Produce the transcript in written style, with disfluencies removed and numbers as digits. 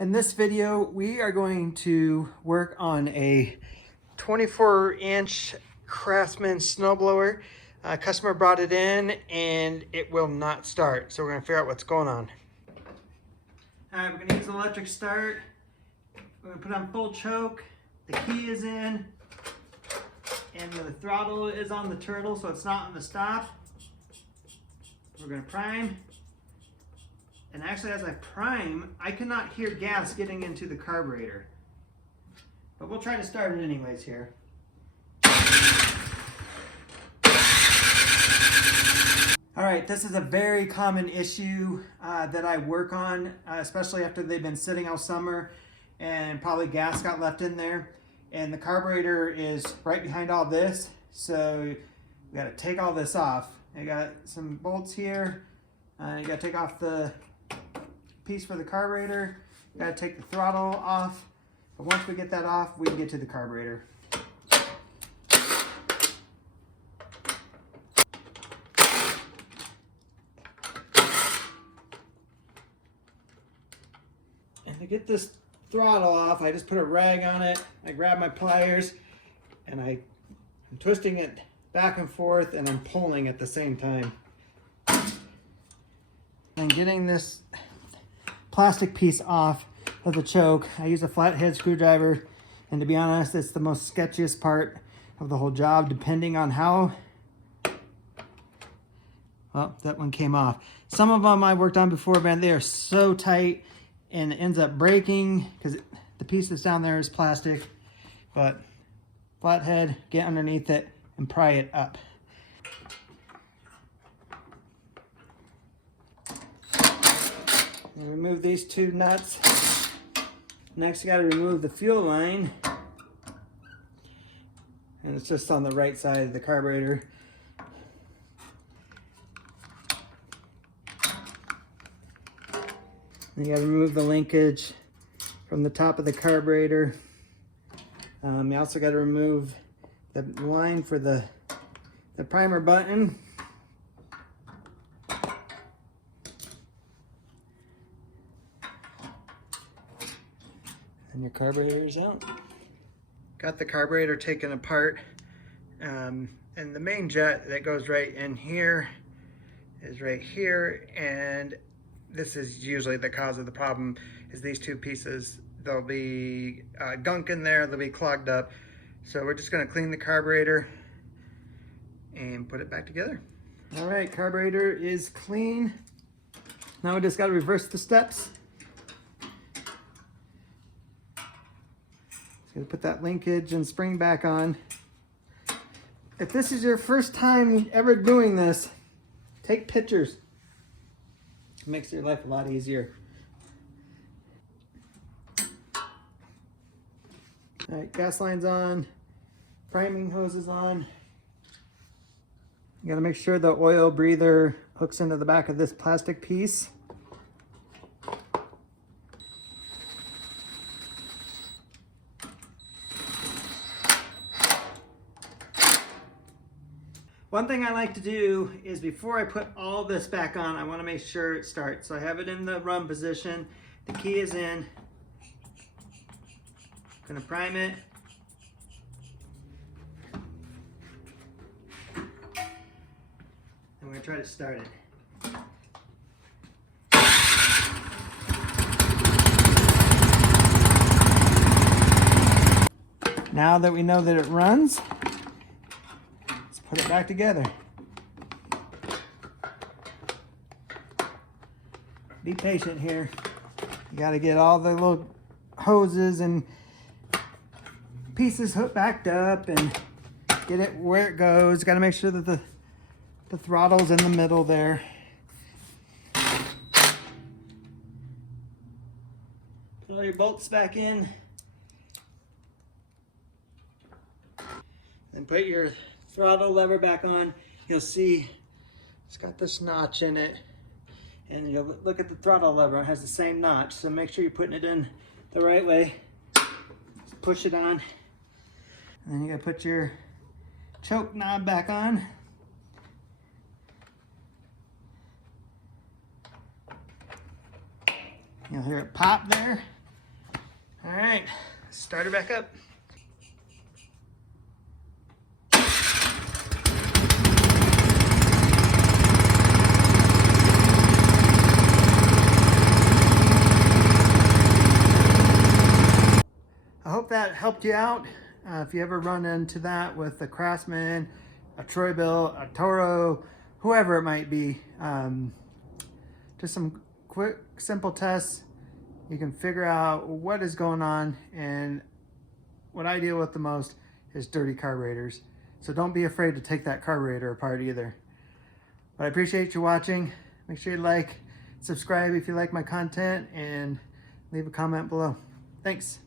In this video, we are going to work on a 24-inch Craftsman Snowblower. Customer brought it in and it will not start. So we're going to figure out what's going on. All right, we're going to use an electric start. We're going to put on full choke. The key is in. And the throttle is on the turtle, so it's not on the stop. We're going to prime. And actually, as I prime, I cannot hear gas getting into the carburetor. But we'll try to start it anyways here. All right, this is a very common issue that I work on, especially after they've been sitting all summer and probably gas got left in there. And the carburetor is right behind all this, so we got to take all this off. I got some bolts here. You got to take off the piece for the carburetor. You got to take the throttle off. But once we get that off, we can get to the carburetor. And to get this throttle off, I just put a rag on it. I grab my pliers and I'm twisting it back and forth and I'm pulling at the same time. And getting this plastic piece off of the choke, I use a flathead screwdriver, and to be honest, it's the most sketchiest part of the whole job, depending on how. Well, that one came off. Some of them I worked on before, man, they are so tight and it ends up breaking because the piece that's down there is plastic. But flathead, get underneath it and pry it up. And remove these two nuts. Next, you got to remove the fuel line. And it's just on the right side of the carburetor. And you got to remove the linkage from the top of the carburetor. You also got to remove the line for the primer button. And your carburetor is out. Got the carburetor taken apart. And the main jet that goes right in here is right here. And this is usually the cause of the problem, is these two pieces. There'll be gunk in there, they'll be clogged up. So we're just gonna clean the carburetor and put it back together. All right, carburetor is clean. Now we just gotta reverse the steps. Gonna put that linkage and spring back on. If this is your first time ever doing this, take pictures. It makes your life a lot easier. All right, gas line's on, priming hose is on. You gotta make sure the oil breather hooks into the back of this plastic piece. One thing I like to do is before I put all this back on, I want to make sure it starts. So I have it in the run position. The key is in. I'm going to prime it. I'm going to try to start it. Now that we know that it runs, put it back together. Be patient here. You got to get all the little hoses and pieces hooked backed up and get it where it goes. Got to make sure that the throttle's in the middle there. Put all your bolts back in. And put your throttle lever back on. You'll see it's got this notch in it, and you'll look at the throttle lever, it has the same notch, so make sure you're putting it in the right way. Just push it on, and then you gotta put your choke knob back on. You'll hear it pop there. All right, start her back up. I hope that helped you out. If you ever run into that with a Craftsman, a Troy-Bilt, a Toro, whoever it might be, just some quick, simple tests. You can figure out what is going on, and what I deal with the most is dirty carburetors. So don't be afraid to take that carburetor apart either. But I appreciate you watching. Make sure you like, subscribe if you like my content, and leave a comment below. Thanks.